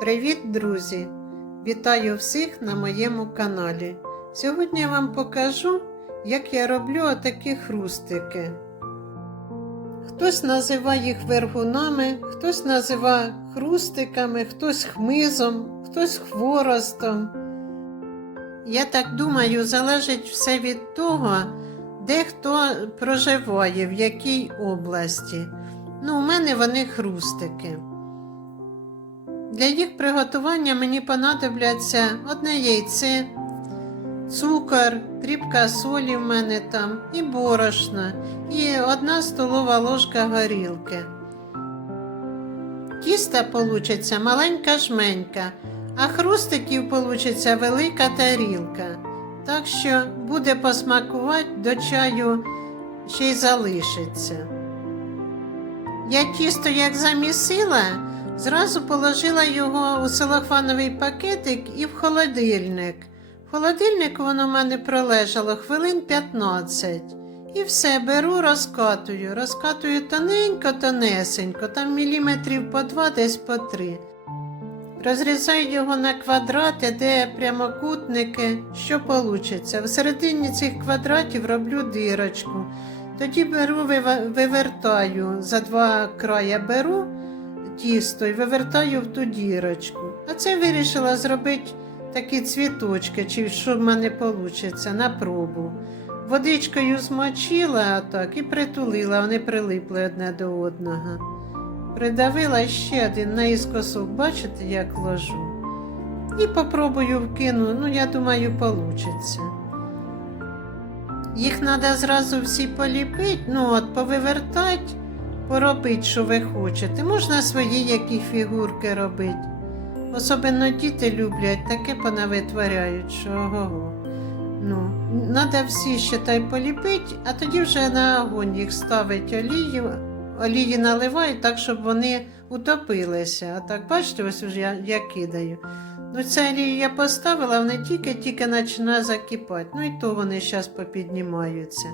Привіт, друзі! Вітаю всіх на моєму каналі. Сьогодні я вам покажу, як я роблю отакі хрустики. Хтось називає їх вергунами, хтось називає хрустиками, хтось хмизом, хтось хворостом. Я так думаю, залежить все від того, де хто проживає, в якій області. Ну, у мене вони хрустики. Для їх приготування мені понадобляться одне яйце, цукор, дрібка солі в мене там, і борошно, і одна столова ложка горілки. Тіста получиться маленька жменька, а хрустиків получиться велика тарілка. Так що буде посмакувати до чаю ще й залишиться. Я тісто як замісила, зразу положила його у целофановий пакетик і в холодильник. В холодильнику воно в мене пролежало хвилин 15. І все, беру, розкатую. Розкатую тоненько-тонесенько, там міліметрів по два, десь по три. Розрізаю його на квадрати, де прямокутники, що вийде. Всередині цих квадратів роблю дирочку. Тоді беру, вивертаю за два края беру тісто і вивертаю в ту дірочку. А це вирішила зробити такі цвіточки, чи що в мене вийде, на пробу. Водичкою змочила отак і притулила, вони прилипли одне до одного. Придавила ще один наїскосок, бачите, як ложу. І попробую вкину, ну я думаю, вийде. Їх треба зразу всі поліпити, ну от повивертати, поробити, що ви хочете. Можна свої які фігурки робити. Особливо діти люблять, таке понавитворяють, що ого. Ну, треба всі ще та й поліпити, а тоді вже на огонь їх ставить олію, олії наливають так, щоб вони утопилися. А так, бачите, ось вже я, я кидаю. Ну, це олію я поставила, вони тільки-тільки починає закипати. Ну і то вони зараз попіднімаються.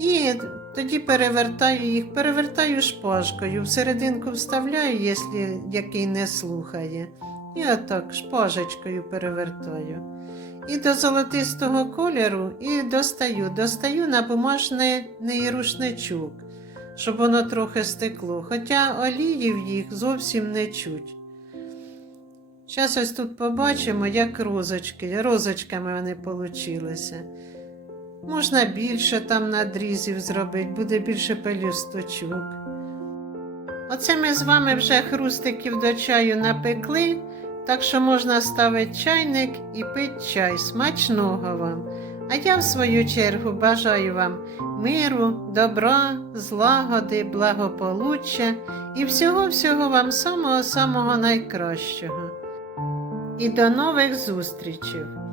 І тоді перевертаю їх, перевертаю шпажкою, всерединку вставляю, якщо який не слухає. І отак шпажечкою перевертаю. І до золотистого кольору і достаю. Достаю на бумажний рушничок, щоб воно трохи стекло. Хоча олії їх зовсім не чуть. Зараз ось тут побачимо, як розочки, розочками вони получилися. Можна більше там надрізів зробити, буде більше пелюсточок. Оце ми з вами вже хрустиків до чаю напекли, так що можна ставити чайник і пити чай. Смачного вам! А я, в свою чергу, бажаю вам миру, добра, злагоди, благополуччя і всього-всього вам самого-самого найкращого. І до нових зустрічей!